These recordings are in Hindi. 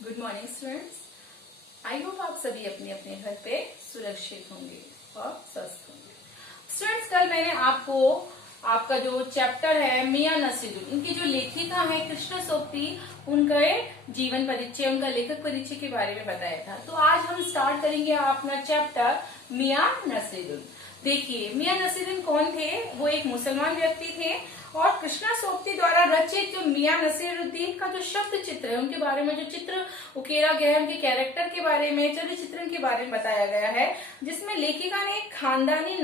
Good morning students. I hope आप सभी अपने अपने घर पे सुरक्षित होंगे और स्वस्थ होंगे। स्टूडेंट्स, कल मैंने आपको आपका जो चैप्टर है मियां नसीरुद्दीन, इनकी जो लेखिका है कृष्ण सोबती, उनका जीवन परिचय, उनका लेखक परिचय के बारे में बताया था। तो आज हम स्टार्ट करेंगे अपना चैप्टर मियां नसीरुद्दीन। देखिए, मियां नसीरुद्दीन कौन थे? वो एक मुसलमान व्यक्ति थे और कृष्णा सोबती द्वारा रचित जो मियां नसीरुद्दीन का जो शब्द चित्र है, उनके बारे में जो चित्र उकेरा गया है, उनके कैरेक्टर के बारे में, चरित्र चित्रण के बारे में बताया गया है, जिसमें लेखिका ने एक खानदानी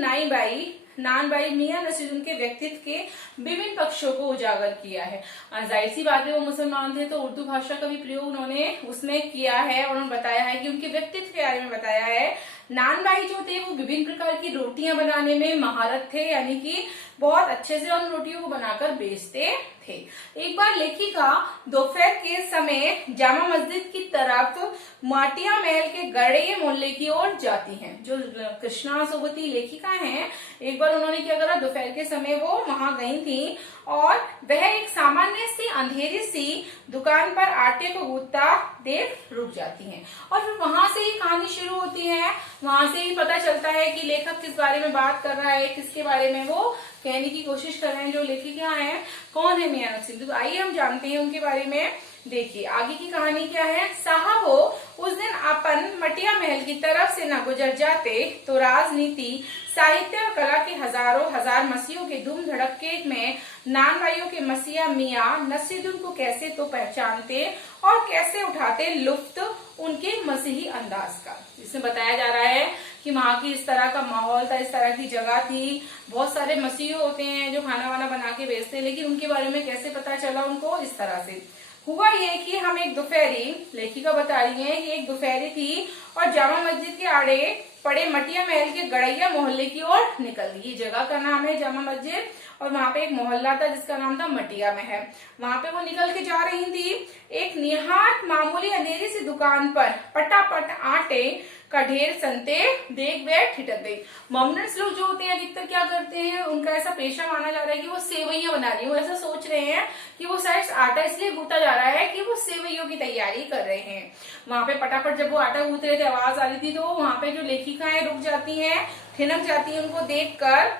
नानबाई मियां नसीरुद्दीन के व्यक्तित्व के विभिन्न पक्षों को उजागर किया है। जाहिर सी बात है, वो मुसलमान थे तो उर्दू भाषा का भी प्रयोग उन्होंने उसमें किया है और उन्होंने बताया है कि उनके व्यक्तित्व के बारे में बताया है। नानबाई जो थे वो विभिन्न प्रकार की रोटियां बनाने में महारत थे, यानी कि बहुत अच्छे से उन रोटियों को बनाकर बेचते थे। एक बार लेखिका दोपहर के समय जामा मस्जिद की तरफ माटिया महल के गड़े मोहल्ले की ओर जाती हैं। जो कृष्णा सोबती लेखिका हैं, एक बार उन्होंने क्या करा, दोपहर के समय वो वहां गई थी और वह एक सामान्य सी अंधेरी सी दुकान पर आटे को गूंथता देख रुक जाती हैं और फिर वहां से ही कहानी शुरू होती है। वहां से ही पता चलता है कि लेखक किस बारे में बात कर रहा है, किसके बारे में वो कहने की कोशिश कर रहे हैं। जो लेखिका हैं, कौन है मियां नसीरुद्दीन, तो आइए हम जानते हैं उनके बारे में। देखिए आगे की कहानी क्या है। साहब हो उस दिन अपन मटिया महल की तरफ से न गुजर जाते तो राजनीति, साहित्य और कला के हजारों हजार मसीहों के धूम धड़के में नानबाइयों के मसीहा मियां नसीरुद्दीन को कैसे तो पहचानते और कैसे उठाते लुफ्त उनके मसीही अंदाज का। जिसमें बताया जा रहा है कि वहां की इस तरह का माहौल था, इस तरह की जगह थी, बहुत सारे मसीह होते हैं जो खाना वाना बना के बेचते हैं, लेकिन उनके बारे में कैसे पता चला उनको? इस तरह से हुआ ये कि हम एक दोपहरी, लेखिका बता रही है कि एक दोपहरी थी और जामा मस्जिद के आड़े पड़े मटिया महल के गड़ैया मोहल्ले की ओर निकल गई। जगह का नाम है जामा मस्जिद और वहां पे एक मोहल्ला था जिसका नाम था मटिया महल। वहां पे वो निकल के जा रही थी। एक निहात मामूली अंधेरी सी दुकान पर पटापट आटे का ढेर संते देख बैठ ठिठक गई। मोमडन्स लोग जो होते हैं अधिकतर क्या करते हैं, उनका ऐसा पेशा माना जा रहा है कि वो सेवइयां बना रही है। वो ऐसा सोच रहे हैं कि वो शायद आटा इसलिए गूंथा जा रहा है कि वो सेवइयों की तैयारी कर रहे हैं। वहां पे पटापट जब वो आटा गूंथ रहे थे, आवाज आ रही थी, तो वहां पे जो लेखिकाएं रुक जाती हैं, ठिनक जाती हैं उनको देखकर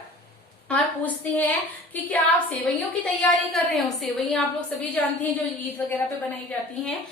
और पूछती हैं कि क्या आप सेवइयों की तैयारी कर रहे हो। सेवइयां आप लोग सभी जानती हैं जो ईद वगैरह पे बनाई जाती हैं।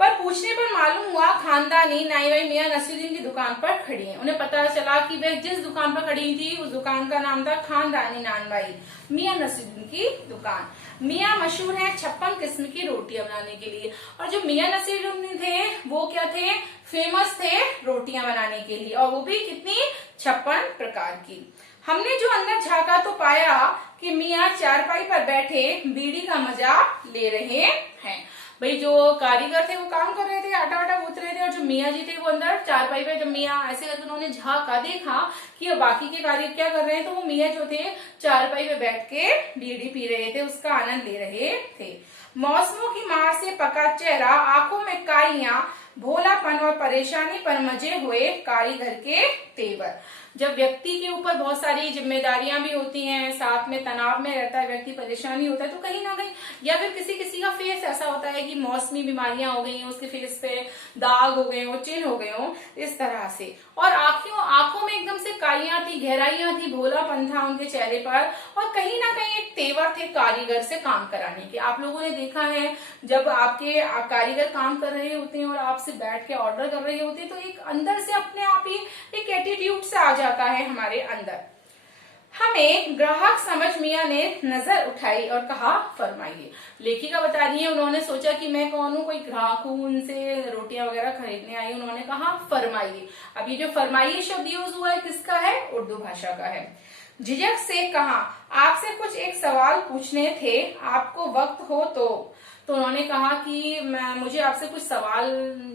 पर पूछने पर मालूम हुआ खानदानी नाईबाई मियां नसीरुद्दीन की दुकान पर खड़ी हैं। उन्हें पता चला कि वह जिस दुकान पर खड़ी थी उस दुकान का नाम था खानदानी नानबाई मियां नसीरुद्दीन की दुकान। मियां मशहूर है 56 किस्म की रोटियां बनाने के लिए और जो मियां नसीरुद्दीन थे वो क्या थे, फेमस थे रोटियां बनाने के लिए, और वो भी कितनी, 56 प्रकार की। हमने जो अंदर झांका तो पाया कि मियां चारपाई पर बैठे बीड़ी का मजा ले रहे हैं। भाई जो कारीगर थे वो काम कर रहे थे, आटा वाटा गूंथ रहे थे, और जो मियां जी थे वो अंदर चारपाई पे, जब मियां ऐसे करके उन्होंने झांका देखा कि बाकी के कारीगर क्या कर रहे हैं, तो वो मियां जो थे चारपाई पे बैठ के बीड़ी पी रहे थे, उसका आनंद ले रहे थे। मौसमों की मार से पका चेहरा, आंखों में काइयां, भोलापन और परेशानी पर मजे हुए कारीगर के तेवर। जब व्यक्ति के ऊपर बहुत सारी जिम्मेदारियां भी होती हैं, साथ में तनाव में रहता है, व्यक्ति परेशानी होता है, तो कहीं ना कहीं, या फिर किसी किसी का फेस ऐसा होता है कि मौसमी बीमारियां हो गई हैं, उसके फेस पे दाग हो गए हो, चिन्ह हो गए हो, इस तरह से। और आंखों में एकदम से काइयां थी, गहराइयां थी, भोलापन था उनके चेहरे पर, और कहीं ना कहीं एक तेवर थे कारीगर से काम कराने के। आप लोगों ने देखा है जब आपके कारीगर काम कर रहे होते हैं और आपसे बैठ के ऑर्डर कर रहे होते हैं, तो एक अंदर से अपने आप ही एक एटीट्यूड से आ जाता है हमारे अंदर। हमें ग्राहक समझ मियां ने नजर उठाई और कहा, फरमाइए। लेखिका बता रही है, उन्होंने सोचा कि मैं कौन हूं, कोई ग्राहक हूं, उनसे रोटियां वगैरह खरीदने आई। उन्होंने कहा, फरमाइए। अब ये जो फरमाइए शब्द यूज हुआ है, किसका है? उर्दू भाषा का है। झिझक से कहा, आपसे कुछ एक सवाल पूछने थे, आपको वक्त हो तो उन्होंने कहा कि मुझे आपसे कुछ सवाल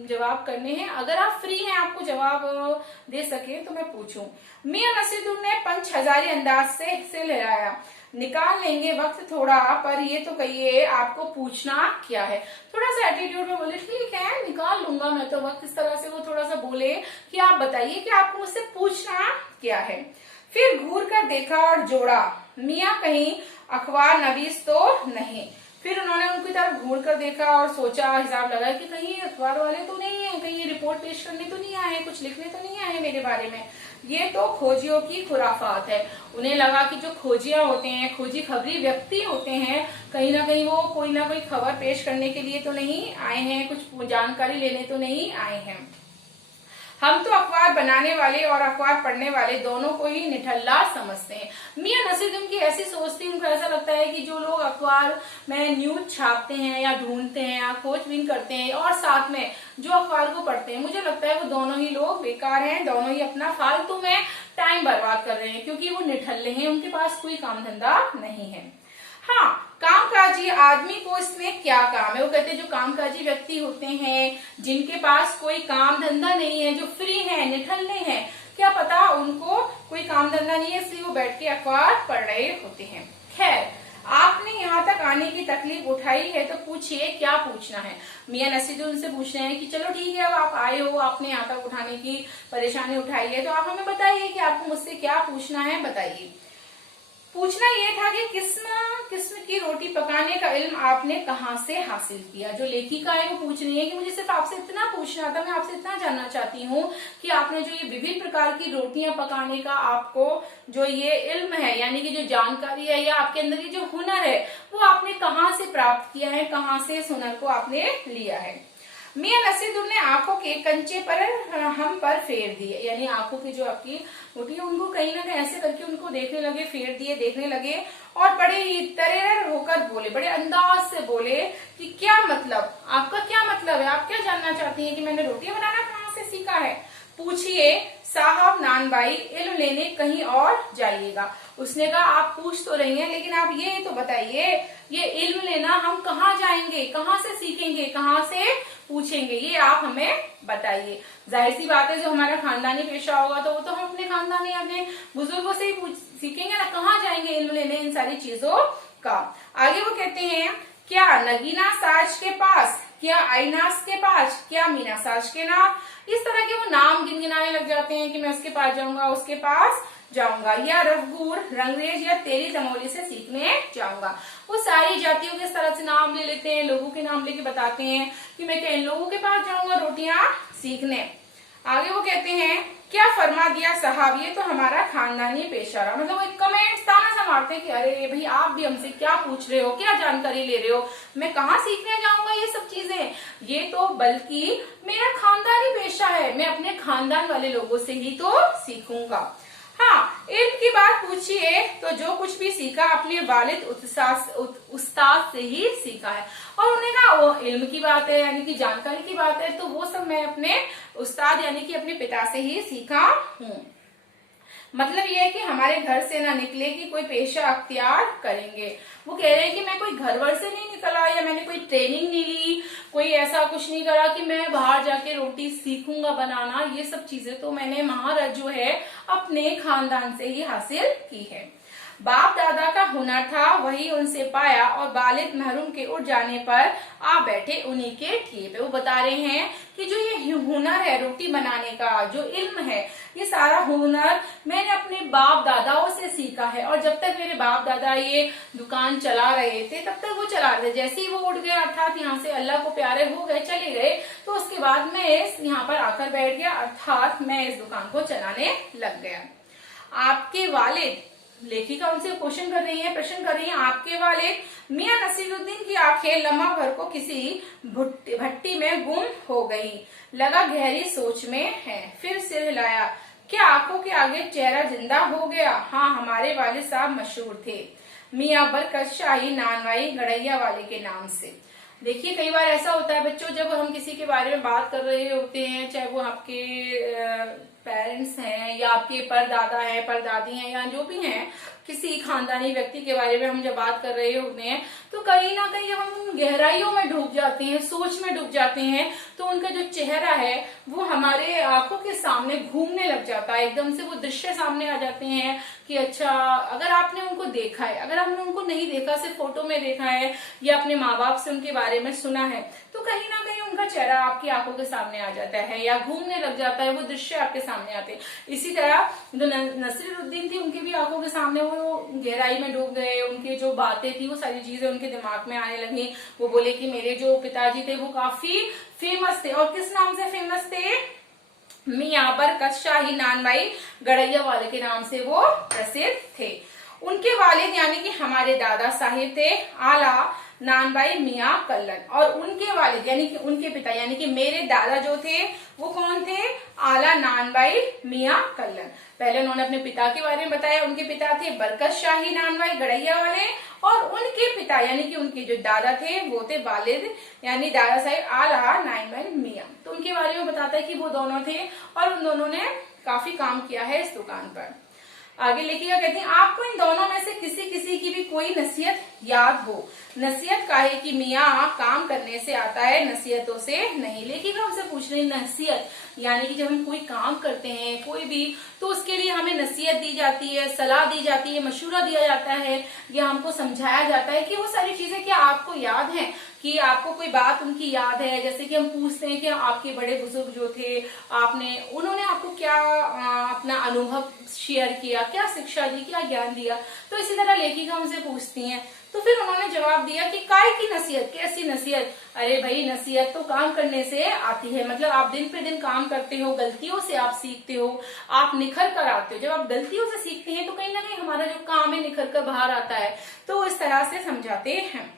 जवाब करने हैं, अगर आप फ्री हैं, आपको जवाब दे सके तो मैं पूछूं। मियां नसीरुद्दीन ने पंच हजारी अंदाज से लहराया, निकाल लेंगे वक्त थोड़ा, पर ये तो कहिए आपको पूछना क्या है। थोड़ा सा एटीट्यूड में बोले, ठीक है निकाल लूंगा मैं तो वक्त, इस तरह से वो थोड़ा सा बोले कि आप बताइए कि आपको मुझसे पूछना क्या है। फिर घूर कर देखा और जोड़ा, मियां कहीं अखबार नवीस तो नहीं। फिर उन्होंने उनकी तरफ घूर कर देखा और सोचा, हिसाब लगाया कि कहीं अखबार वाले तो नहीं है, कहीं ये रिपोर्ट पेश करने तो नहीं आए, कुछ लिखने तो नहीं आए मेरे बारे में, ये तो खोजियों की खुराफात है। उन्हें लगा कि जो खोजियां होते हैं, खोजी खबरी व्यक्ति होते हैं, कहीं ना कहीं वो कोई ना कोई खबर पेश करने के लिए तो नहीं आए हैं, कुछ जानकारी लेने तो नहीं आए हैं। हम तो अखबार बनाने वाले और अखबार पढ़ने वाले दोनों को ही निठल्ला समझते हैं। मियां नसीरुद्दीन की ऐसी सोच थी, उनको ऐसा लगता है कि जो लोग अखबार में न्यूज छापते हैं या ढूंढते हैं या खोजबीन करते हैं और साथ में जो अखबार को पढ़ते हैं, मुझे लगता है वो दोनों ही लोग बेकार हैं, दोनों ही अपना फालतू में टाइम बर्बाद कर रहे हैं, क्योंकि वो निठल्ले हैं, उनके पास कोई काम धंधा नहीं है। हाँ, कामकाजी आदमी को इसमें क्या काम है? वो कहते हैं जो कामकाजी व्यक्ति होते हैं, जिनके पास कोई काम धंधा नहीं है, जो फ्री हैं, निठल्ले हैं, क्या पता उनको कोई काम धंधा नहीं है, इसलिए वो बैठ के अखबार पढ़ रहे होते हैं। खैर, आपने यहाँ तक आने की तकलीफ उठाई है तो पूछिए क्या पूछना है। मियां नसीरुद्दीन से पूछ रहे हैं कि चलो ठीक है, अब आप आए हो, आपने यहाँ तक उठाने की परेशानी उठाई है, तो आप हमें बताइए कि आपको मुझसे क्या पूछना है, बताइए। पूछना यह था कि किस्म किस्म की रोटी पकाने का इल्म आपने कहाँ से हासिल किया। जो लेखिका है वो पूछ रही है कि मुझे सिर्फ आपसे इतना पूछना था, मैं आपसे इतना जानना चाहती हूँ कि आपने जो ये विभिन्न प्रकार की रोटियां पकाने का आपको जो ये इल्म है, यानी कि जो जानकारी है या आपके अंदर ये जो हुनर है, वो आपने कहाँ से प्राप्त किया है, कहाँ से इस हुनर को आपने लिया है। मियां नसीरुद्दीन ने आंखों के कंचे पर हम पर फेर दिए, यानी आंखों की जो आपकी रोटी है उनको कहीं ना कहीं ऐसे करके उनको देखने लगे, फेर दिए, देखने लगे और बड़े ही तरेर होकर बोले, बड़े अंदाज से बोले कि क्या मतलब, आपका क्या मतलब है, आप क्या जानना चाहती हैं कि मैंने रोटियां बनाना कहाँ से सीखा है? पूछिए साहब नानबाई, इल्म लेने कहीं और जाइएगा। उसने कहा आप पूछ तो रही हैं, लेकिन आप ये तो बताइए, ये इल्म लेना हम कहाँ जाएंगे, कहाँ से सीखेंगे, कहाँ से पूछेंगे, ये आप हमें बताइए। जाहिर सी बात है, जो हमारा खानदानी पेशा होगा तो वो तो हम अपने खानदानी, अपने बुजुर्गों से ही सीखेंगे ना, कहाँ जाएंगे इल्म लेने इन सारी चीजों का। आगे वो कहते हैं, क्या नगीना साज के पास, क्या आईनास के पास, क्या मीना साज के नाम, इस तरह के वो नाम गिनगिनाने लग जाते हैं कि मैं उसके पास जाऊंगा, उसके पास जाऊंगा, या रफगूर, रंगरेज या तेली तमोली से सीखने जाऊंगा। वो सारी जातियों के इस तरह से नाम ले लेते हैं, लोगों के नाम लेके बताते हैं कि मैं क्या इन लोगों के पास जाऊंगा रोटियां सीखने। आगे वो कहते हैं, क्या फरमा दिया साहब, ये तो हमारा खानदानी पेशा रहा। मतलब वो एक कमेंट ताना सा मारते हैं कि अरे भाई आप भी हमसे क्या पूछ रहे हो, क्या जानकारी ले रहे हो, मैं कहाँ सीखने जाऊंगा ये सब चीजें, ये तो बल्कि मेरा खानदानी पेशा है, मैं अपने खानदान वाले लोगों से ही तो सीखूंगा। हाँ, इल्म की बात पूछिए तो जो कुछ भी सीखा अपने वालिद उस्ताद से ही सीखा है। और उन्हें कहा वो इल्म की बात है, यानी कि जानकारी की बात है, तो वो सब मैं अपने उस्ताद यानी कि अपने पिता से ही सीखा हूँ। मतलब ये है कि हमारे घर से ना निकले कि कोई पेशा अख्तियार करेंगे। वो कह रहे हैं कि मैं कोई घर वर से नहीं निकला, या मैंने कोई ट्रेनिंग नहीं ली, कोई ऐसा कुछ नहीं करा कि मैं बाहर जाके रोटी सीखूंगा बनाना। ये सब चीजें तो मैंने महारत जो है अपने खानदान से ही हासिल की है। बाप दादा का हुनर था वही उनसे पाया, और वालिद महरूम के उठ जाने पर आ बैठे उन्हीं के ठिए पे। वो बता रहे हैं कि जो ये हुनर है रोटी बनाने का, जो इल्म है, ये सारा हुनर मैंने अपने बाप दादाओं से सीखा है। और जब तक मेरे बाप दादा ये दुकान चला रहे थे तब तक वो चला रहे थे, जैसे ही वो उठ गए, अर्थात यहाँ से अल्लाह को प्यारे हो गए, चले गए, तो उसके बाद मैं यहाँ पर आकर बैठ गया, अर्थात मैं इस दुकान को चलाने लग गया। आपके वालिद, लेखिका उनसे क्वेश्चन कर रही है, प्रश्न कर रही है, आपके वालिद मियां नसीरुद्दीन की आंखें लम्हा भर को किसी भट्टी में गुम हो गई, लगा गहरी सोच में है, फिर सिर हिलाया, क्या आंखों के आगे चेहरा जिंदा हो गया? हाँ, हमारे वालिद साहब मशहूर थे मियां बरकत शाही नानवाई गड़ैया वाले के नाम से। देखिए, कई बार ऐसा होता है बच्चों, जब हम किसी के बारे में बात कर रहे होते हैं, चाहे वो आपके पेरेंट्स हैं या आपके परदादा हैं, परदादी हैं, या जो भी हैं, किसी खानदानी व्यक्ति के बारे में हम जब बात कर रहे होते हैं, तो कहीं ना कहीं जब हम गहराइयों में डूब जाते हैं, सोच में डूब जाते हैं, तो उनका जो चेहरा है वो हमारे आंखों के सामने घूमने लग जाता है, एकदम से वो दृश्य सामने आ जाते हैं कि अच्छा, अगर आपने उनको देखा है, अगर आपने उनको नहीं देखा, सिर्फ फोटो में देखा है या अपने माँ बाप से उनके बारे में सुना है, तो कहीं ना कहीं उनका चेहरा आपकी आंखों के सामने आ जाता है या घूमने लग जाता है, वो दृश्य आपके सामने आते हैं। इसी तरह जो नसीरुद्दीन थी उनकी भी आंखों के सामने वो गहराई में डूब गए, उनकी जो बातें थी वो सारी चीजें उनके दिमाग में आने लगी। वो बोले कि मेरे जो पिताजी थे वो काफी फेमस थे, और किस नाम से फेमस थे? मियां बरकत शाही नानबाई गड़ैया वाले के नाम से वो प्रसिद्ध थे। उनके वालिद यानी कि हमारे दादा साहिब थे आला नानबाई मियां कल्लन, और उनके वालिद यानी कि उनके पिता यानी कि मेरे दादा जो थे वो कौन थे? आला नानबाई मियां कल्लन। पहले उन्होंने अपने पिता के बारे में बताया। उनके पिता थे बरकत शाही नानबाई गड़ैया वाले, और उनके पिता यानी कि उनके जो दादा थे वो थे वालिद यानी दादा साहिब आला नानबाई मियां। तो उनके बारे में बताता है कि वो दोनों थे और उन दोनों ने काफी काम किया है इस दुकान पर। आगे लेखिका कहती हैं आपको इन दोनों में से किसी किसी की भी कोई नसीहत याद हो? नसीहत काहे कि मियाँ काम करने से आता है, नसीहतों से नहीं। लेखिका हमसे पूछ रही नसीहत यानी कि जब हम कोई काम करते हैं कोई भी, तो उसके लिए हमें नसीहत दी जाती है, सलाह दी जाती है, मशवरा दिया जाता है, या हमको समझाया जाता है कि वो सारी चीजें क्या आपको याद हैं, कि आपको कोई बात उनकी याद है। जैसे कि हम पूछते हैं कि आपके बड़े बुजुर्ग जो थे उन्होंने आपको क्या अपना अनुभव शेयर किया, क्या शिक्षा दी, क्या ज्ञान दिया। तो इसी तरह लेखिका हमसे पूछती हैं, तो फिर उन्होंने जवाब दिया कि काय की नसीहत, कैसी नसीहत? अरे भाई नसीहत तो काम करने से आती है। मतलब आप दिन पे दिन काम करते हो, गलतियों से आप सीखते हो, आप निखर कर आते हो। जब आप गलतियों से सीखते हैं तो कहीं ना कहीं हमारा जो काम है निखर कर बाहर आता है। तो इस तरह से समझाते हैं।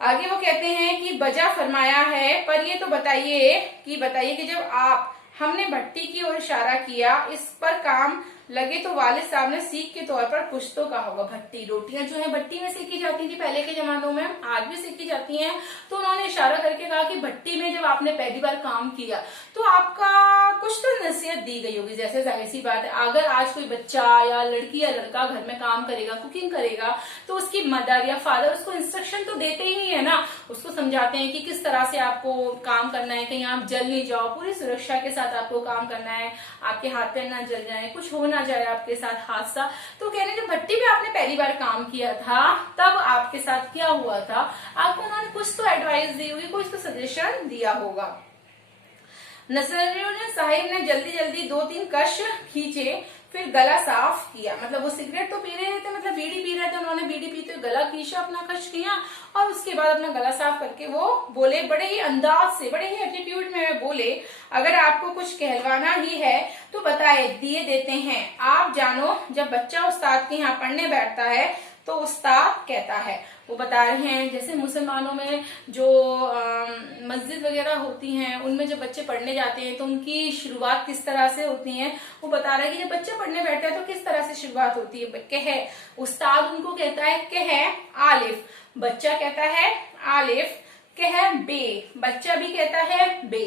आगे वो कहते हैं कि बजा फरमाया है, पर ये तो बताइए कि जब हमने भट्टी की ओर इशारा किया, इस पर काम लगे तो वालिद साहब ने सीख के तौर पर कुछ तो कहा होगा। भट्टी, रोटियां जो है भट्टी में सेकी जाती थी पहले के जमानों में, आज भी सेकी जाती हैं। तो उन्होंने इशारा करके कहा कि भट्टी में जब आपने पहली बार काम किया तो आपका कुछ तो नसीहत दी गई होगी। जैसे जाहिर सी बात है, अगर आज कोई बच्चा या लड़की या लड़का घर में काम करेगा, कुकिंग करेगा, तो उसकी मदर या फादर उसको इंस्ट्रक्शन तो देते ही है ना, उसको समझाते हैं कि किस तरह से आपको काम करना है, कहीं आप जल नहीं जाओ, पूरी सुरक्षा के साथ आपको काम करना है, आपके हाथ पैर ना जल जाए, कुछ हो ना जाए आपके साथ हादसा। तो कहने जब भट्टी में आपने पहली बार काम किया था तब आपके साथ क्या हुआ था, आपको उन्होंने कुछ तो एडवाइस दी होगी, कुछ तो सजेशन दिया होगा। नसीरुद्दीन साहिब ने जल्दी जल्दी 2-3 कश खींचे, फिर गला साफ किया। मतलब वो सिगरेट तो पी रहे थे, मतलब बीड़ी पी रहे थे, उन्होंने बीड़ी पीते गला खींचा, अपना कश किया, और उसके बाद अपना गला साफ करके वो बोले, बड़े ही अंदाज से, बड़े ही एटीट्यूड में बोले, अगर आपको कुछ कहलवाना ही है तो बताए, दिए देते हैं। आप जानो, जब बच्चा उस्ताद के यहाँ पढ़ने बैठता है तो उस्ताद कहता है। वो बता रहे हैं जैसे मुसलमानों में जो मस्जिद वगैरह होती हैं उनमें जब बच्चे पढ़ने जाते हैं तो उनकी शुरुआत किस तरह से होती है। वो बता रहा है कि जब बच्चा पढ़ने बैठता है तो किस तरह से शुरुआत होती है। कहे, उस्ताद उनको कहता है कहे आलिफ, बच्चा कहता है आलिफ। कहे बे, बच्चा भी कहता है बे,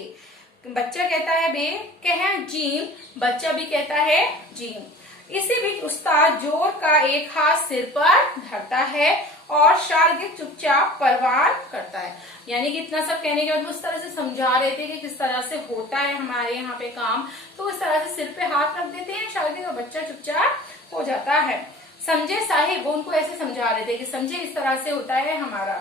बच्चा कहता है बे। कहे जीम, बच्चा भी कहता है जीम। इसी बीच उस्ताद जोर का एक हाथ सिर पर धरता है और शागिर्द चुपचाप परवान करता है। यानी कि इतना सब कहने के बाद उस तरह से समझा रहे थे कि किस तरह से होता है हमारे यहाँ पे काम, तो इस तरह से सिर पे हाथ रख देते हैं शागिर्द और बच्चा चुपचाप हो जाता है। समझे साहिब, वो उनको ऐसे समझा रहे थे कि समझे इस तरह से होता है हमारा।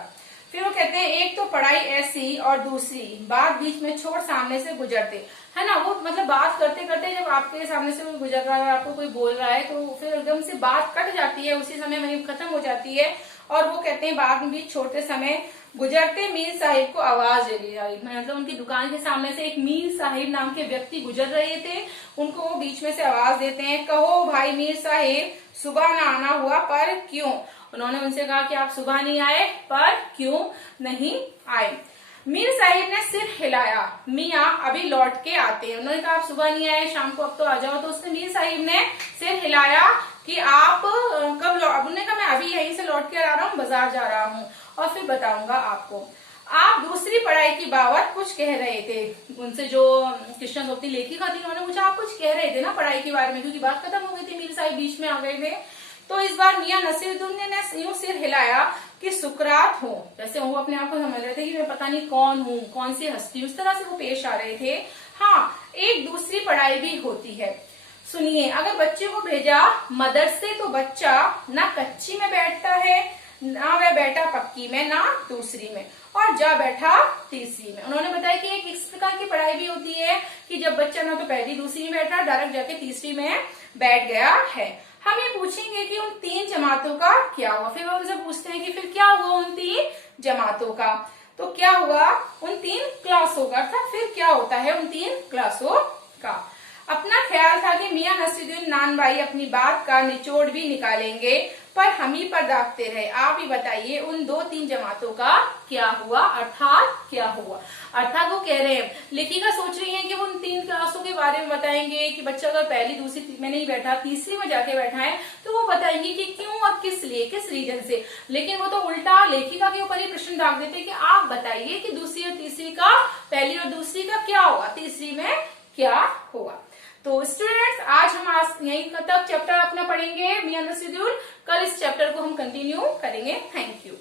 फिर वो कहते हैं एक तो पढ़ाई ऐसी और दूसरी बात बीच में छोड़ सामने से गुजरते, है ना। वो मतलब बात करते करते जब आपके सामने से कोई गुजर रहा है, आपको कोई बोल रहा है, तो फिर एकदम से बात कट जाती है, उसी समय वहीं खत्म हो जाती है। और वो कहते हैं बात बीच छोड़ते समय गुजरते मीर साहिब को आवाज दे दी जाए। मतलब उनकी दुकान के सामने से एक मीर साहिब नाम के व्यक्ति गुजर रहे थे, उनको वो बीच में से आवाज देते हैं, कहो भाई मीर साहिब, सुबह ना आना हुआ पर क्यों। उन्होंने उनसे कहा कि आप सुबह नहीं आए, पर क्यों नहीं आए। मीर साहिब ने सिर हिलाया, मियाँ अभी लौट के आते हैं। उन्होंने कहा आप सुबह नहीं आए, शाम को अब तो आ जाओ। तो उसने मीर साहिब ने सिर हिलाया कि आप कब लौट। उन्होंने कहा मैं अभी यहीं से लौट के आ रहा हूँ, बाजार जा रहा हूँ और फिर बताऊंगा आपको। आप दूसरी पढ़ाई की बाबत कुछ कह रहे थे। उनसे जो कृष्ण सोपती लेखिका थी उन्होंने पूछा आप कुछ कह रहे थे ना पढ़ाई के बारे में, क्योंकि बात खत्म हो गई थी, मीर साहिब बीच में आ गए थे। तो इस बार मियाँ नसीरुद्दीन ने यूं सिर हिलाया कि सुकरात हो, जैसे वो अपने आप को समझ रहे थे कि मैं पता नहीं कौन हूँ, कौन सी हस्ती, उस तरह से वो पेश आ रहे थे। हाँ, एक दूसरी पढ़ाई भी होती है। सुनिए, अगर बच्चे को भेजा मदरसे तो बच्चा ना कच्ची में बैठता है, ना वह बैठा पक्की में, ना दूसरी में, और जा बैठा तीसरी में। उन्होंने बताया कि एक लड़ाई भी होती है कि जब बच्चा ना तो पहली दूसरी में बैठ रहा, डायरेक्ट जाके तीसरी में बैठ गया है। हम ये पूछेंगे कि उन 3 जमातों का क्या हुआ। फिर हम जब पूछते हैं कि फिर क्या हुआ उन 3 जमातों का, तो क्या हुआ उन 3 क्लासों का, अर्थात फिर क्या होता है उन 3 क्लासों का। अपना ख्याल था कि मियां नसीरुद्दीन नान भाई अपनी बात का निचोड़ भी निकालेंगे, पर हम ही पर दागते रहे। आप ही बताइए उन 2-3 जमातों का क्या हुआ, अर्थात क्या हुआ। अर्थात वो कह रहे हैं, लेखिका सोच रही है कि वो उन 3 क्लासों के बारे में बताएंगे कि बच्चा अगर पहली दूसरी में नहीं बैठा, तीसरी में जाके बैठा है, तो वो बताएंगे कि क्यों और किस लिए, किस रीजन से। लेकिन वो तो उल्टा लेखिका के ऊपर ही प्रश्न दाग देते कि आप बताइए कि दूसरी और तीसरी का, पहली और दूसरी का क्या हुआ, तीसरी में क्या हुआ। तो स्टूडेंट्स आज हम यहीं तक चैप्टर अपना पढ़ेंगे मियां नसीरुद्दीन। कल इस चैप्टर को हम कंटिन्यू करेंगे। Thank you.